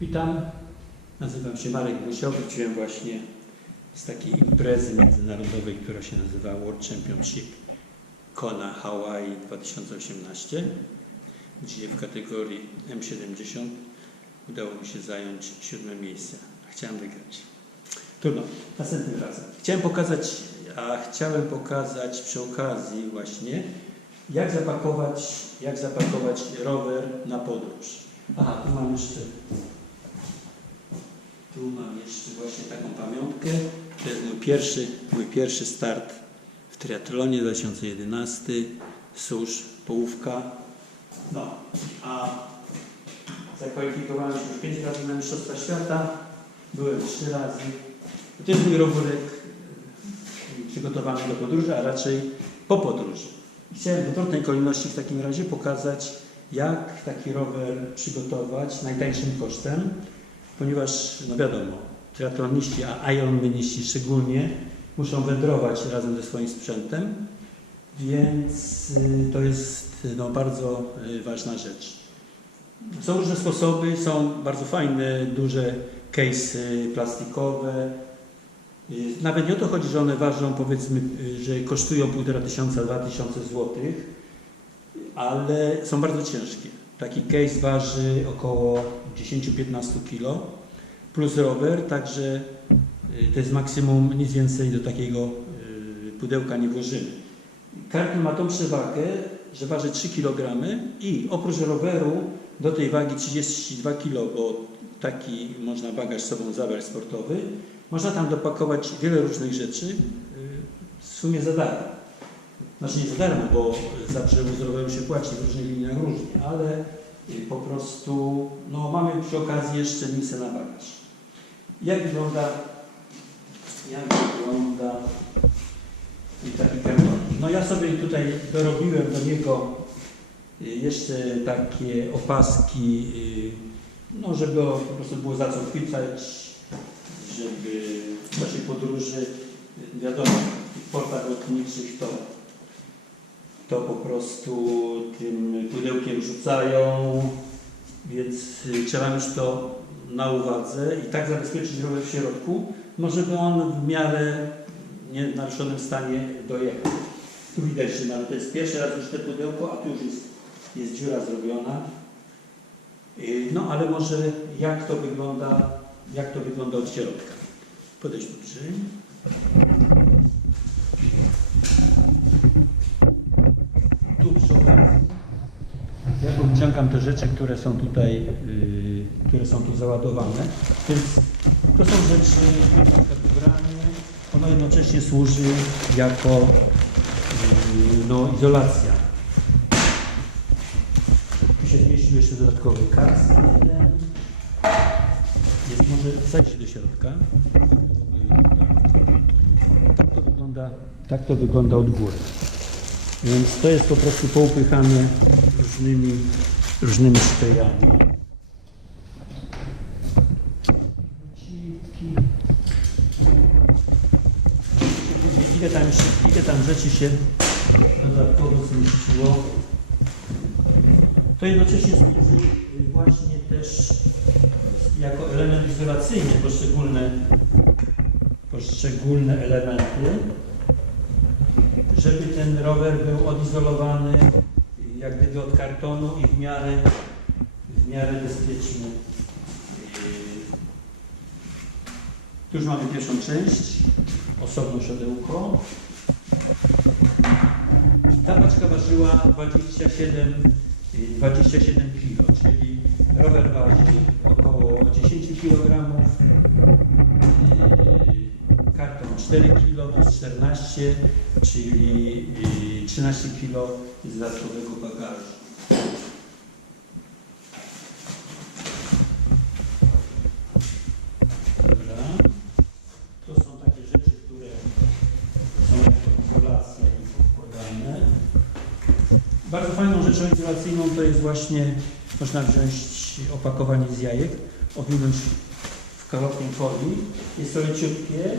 Witam, nazywam się Marek Busiowy. Wróciłem właśnie z takiej imprezy międzynarodowej, która się nazywa World Championship Kona Hawaii 2018, gdzie w kategorii M70 udało mi się zająć siódme miejsce. Chciałem wygrać. Trudno, następnym razem. Chciałem pokazać, a chciałem pokazać przy okazji właśnie, jak zapakować, jak zapakować rower na podróż. Aha, tu mam jeszcze tu mam jeszcze właśnie taką pamiątkę. To jest mój pierwszy, mój pierwszy start w triatlonie 2011. Susz, połówka. No, a zakwalifikowałem się już 5 razy na Mistrzostwa Świata. Byłem 3 razy. To jest mój rowerek y, przygotowany do podróży, a raczej po podróży. Chciałem w odwrotnej kolejności w takim razie pokazać, jak taki rower przygotować najtańszym kosztem ponieważ, no wiadomo, triatloniści, a ironmaniści szczególnie, muszą wędrować razem ze swoim sprzętem, więc y, to jest no, bardzo y, ważna rzecz. Są różne sposoby, są bardzo fajne, duże case'y plastikowe. Y, Nawet nie o to chodzi, że one ważą, powiedzmy, że kosztują 1,5 tysiąca, 2 tysiące złotych, ale są bardzo ciężkie. Taki case waży około 10-15 kg plus rower, także y, to jest maksimum, nic więcej do takiego y, pudełka nie włożymy. Karton ma tą przewagę, że waży 3 kg i oprócz roweru do tej wagi 32 kg, bo taki można bagaż sobą zabrać sportowy, można tam dopakować wiele różnych rzeczy y, w sumie za darmo. Znaczy nie za darmo, bo za przewóz roweru się płaci w różnych liniach różnie, ale y, po prostu no, mamy przy okazji jeszcze miejsce na bagaż. Jak wygląda, jak wygląda taki karton? No ja sobie tutaj dorobiłem do niego y, jeszcze takie opaski, y, no żeby po prostu było za co chwytać, żeby w czasie podróży, wiadomo, w portach lotniczych to to po prostu tym pudełkiem rzucają, więc y, trzeba mieć to na uwadze i tak zabezpieczyć rower w środku, no żeby on w miarę nie w naruszonym stanie dojechał. Tu widać, że to jest pierwszy raz już te pudełko, a tu już jest, jest dziura zrobiona. Y, No ale może jak to wygląda, jak to wygląda od środka. Podejdź tu przy okazji. Ja tu wyciągam te rzeczy, które są tutaj, yy, które są tu załadowane. Więc to są rzeczy, ubranie. Ono jednocześnie służy jako yy, no, izolacja. Tu się zmieścił jeszcze dodatkowy jeden. Jest może zejść do środka. Tak to wygląda, tak to wygląda od góry. Więc to jest po prostu poupychane różnymi, różnymi szpejami. Ile tam, się, ile tam rzeczy się dodatkowo zmieściło. To jednocześnie służy właśnie też jako element izolacyjny poszczególne, poszczególne elementy żeby ten rower był odizolowany jak gdyby od kartonu i w miarę, w miarę bezpieczny. Yy, Tu już mamy pierwszą część, osobno siodełko. Ta paczka ważyła 27, yy, 27 kg, czyli rower waży około 10 kg. Karton 4 kg plus 14, czyli y, 13 kg z dodatkowego bagażu. To są takie rzeczy, które są jako izolacja i powkładane. Bardzo fajną rzeczą izolacyjną to jest właśnie, można wziąć opakowanie z jajek, owinąć w kawałkiem folii. Jest to leciutkie,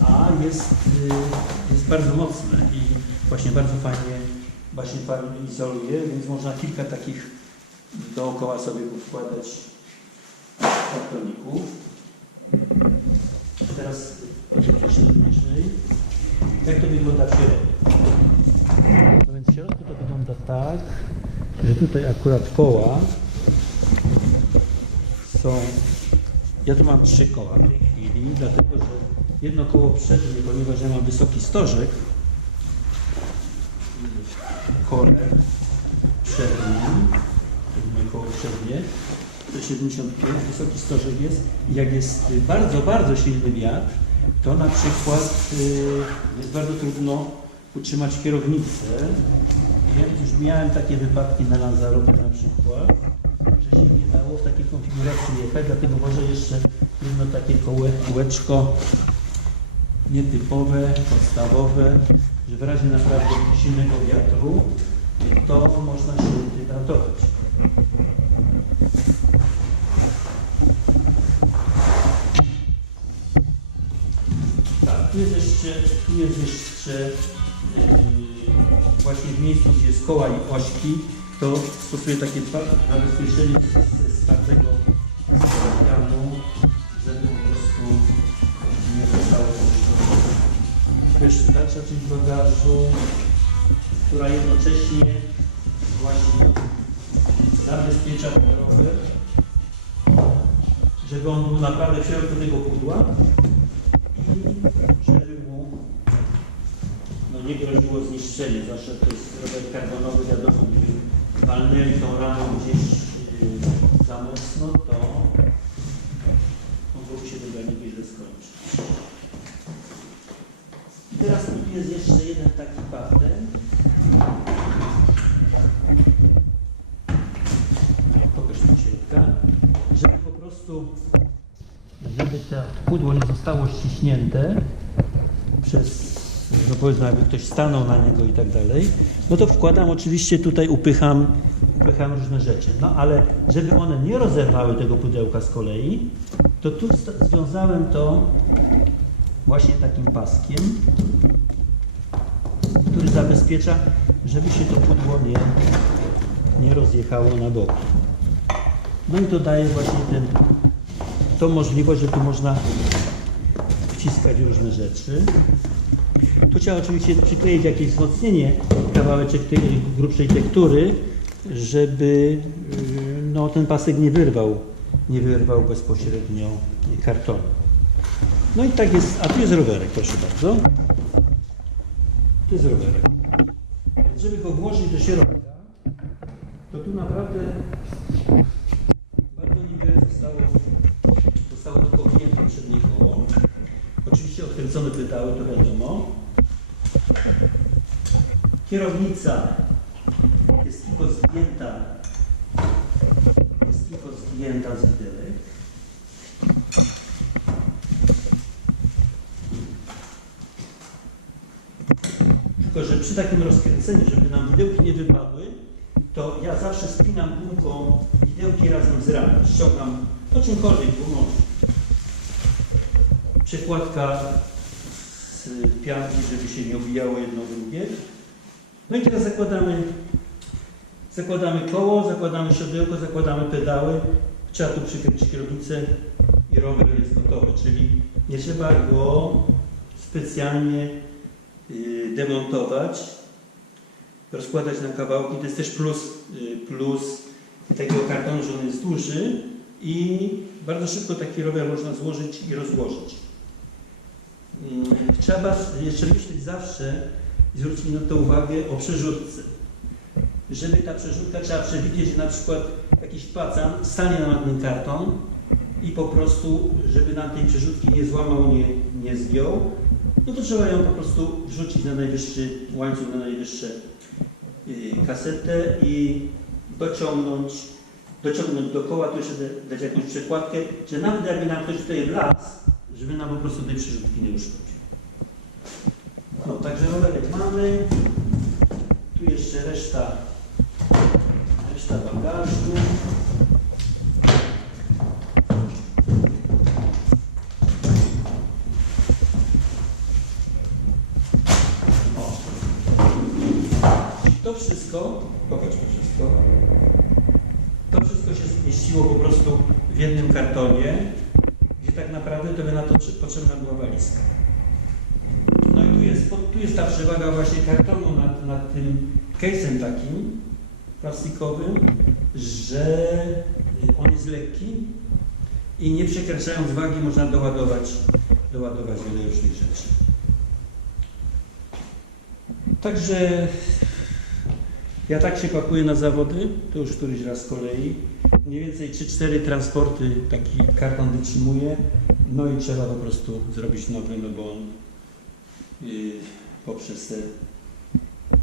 a jest, y, jest bardzo mocne i właśnie bardzo fajnie właśnie fajnie izoluje, więc można kilka takich dookoła sobie powkładać kartoników. Teraz. Jak to wygląda w środku? No więc w środku to wygląda tak, że tutaj akurat koła są. Ja tu mam trzy koła w tej chwili, dlatego że jedno koło przednie, ponieważ ja mam wysoki stożek, koler przedni, koło przednie, to 75, wysoki stożek jest. Jak jest bardzo, bardzo silny wiatr, to na przykład y, jest bardzo trudno utrzymać kierownicę. Więc już miałem takie wypadki na Lanzarote na przykład, że się nie dało w takiej konfiguracji jechać, dlatego może jeszcze jedno takie kołe, kółeczko nietypowe, podstawowe, że w razie naprawdę silnego wiatru to można się tym ratować. Tak, tu jest jeszcze, tu jest jeszcze yy, właśnie w miejscu, gdzie jest koła i ośki, to stosuję takie zabezpieczenie z, z twardego Dalsza część bagażu, która jednocześnie właśnie zabezpiecza ten rower, żeby on był naprawdę w środku tego pudła i żeby mu no, nie groziło zniszczenie. Zawsze to jest rower karbonowy, wiadomo, gdyby walnęli tą ramą gdzieś yy, za mocno, to mogłoby się wyganienie źle skończyć. Jest jeszcze jeden taki patent. Pokaż mi środka. Żeby po prostu, żeby to pudło nie zostało ściśnięte przez, no powiedzmy, jakby ktoś stanął na niego i tak dalej, no to wkładam oczywiście tutaj, upycham, upycham różne rzeczy. No ale żeby one nie rozerwały tego pudełka z kolei, to tu związałem to właśnie takim paskiem, który zabezpiecza, żeby się to pudło nie, nie rozjechało na boki. No i to daje właśnie ten, tą możliwość, że tu można wciskać różne rzeczy. Tu trzeba oczywiście przykleić jakieś wzmocnienie, kawałeczek tej grubszej tektury, żeby yy, no, ten pasek nie wyrwał, nie wyrwał bezpośrednio kartonu. No i tak jest, a tu jest rowerek, proszę bardzo. Tu jest rowerek. Więc żeby go włożyć do środka, to tu naprawdę bardzo niewiele zostało, zostało tylko wpięte przednie koło. Oczywiście odkręcone pedały, to wiadomo. Kierownica jest tylko zdjęta, jest tylko zdjęta z widelek. Tylko, że przy takim rozkręceniu, żeby nam widełki nie wypadły, to ja zawsze spinam gumką widełki razem z ramą. Ściągam o czymkolwiek gumą. Przekładka z pianki, żeby się nie obijało jedno drugie. No i teraz zakładamy, zakładamy koło, zakładamy siodełko, zakładamy pedały. Trzeba tu przykręcić kierownicę i rower jest gotowy, czyli nie trzeba go specjalnie demontować, rozkładać na kawałki. To jest też plus, y, plus takiego kartonu, że on jest duży i bardzo szybko taki rower można złożyć i rozłożyć. Mm, Trzeba jeszcze myśleć zawsze, i zwróćmy na to uwagę, o przerzutce. Żeby ta przerzutka, trzeba przewidzieć, że na przykład jakiś pacan stanie na ten karton i po prostu, żeby nam tej przerzutki nie złamał, nie, nie zgiął, no to trzeba ją po prostu wrzucić na najwyższy łańcuch, na najwyższe yy, kasetę i dociągnąć, dociągnąć dookoła, tu jeszcze da- dać jakąś przekładkę, że nawet jakby nam ktoś tutaj wlazł, żeby nam po prostu tej przerzutki nie uszkodził. No, także rowerek mamy. Tu jeszcze reszta, reszta bagażu. Wszystko, to wszystko. To wszystko się zmieści mieściło po prostu w jednym kartonie, gdzie tak naprawdę to by na to trze- potrzebna była walizka. No i tu jest, tu jest ta przewaga właśnie kartonu nad, nad tym case'em takim plastikowym, że on jest lekki i nie przekraczając wagi można doładować, doładować wiele różnych rzeczy. Także ja tak się pakuję na zawody, to już któryś raz z kolei. Mniej więcej 3-4 transporty taki karton wytrzymuje, no i trzeba po prostu zrobić nowy, no bo on yy, poprzez te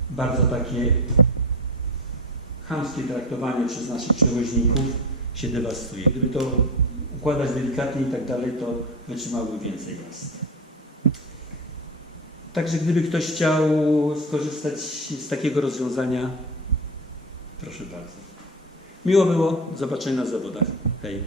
bardzo takie chamskie traktowanie przez naszych przewoźników się dewastuje. Gdyby to układać delikatnie i tak dalej, to wytrzymały więcej last. Także gdyby ktoś chciał skorzystać z takiego rozwiązania, Proszę bardzo. Miło było. Do zobaczenia na zawodach. Hej.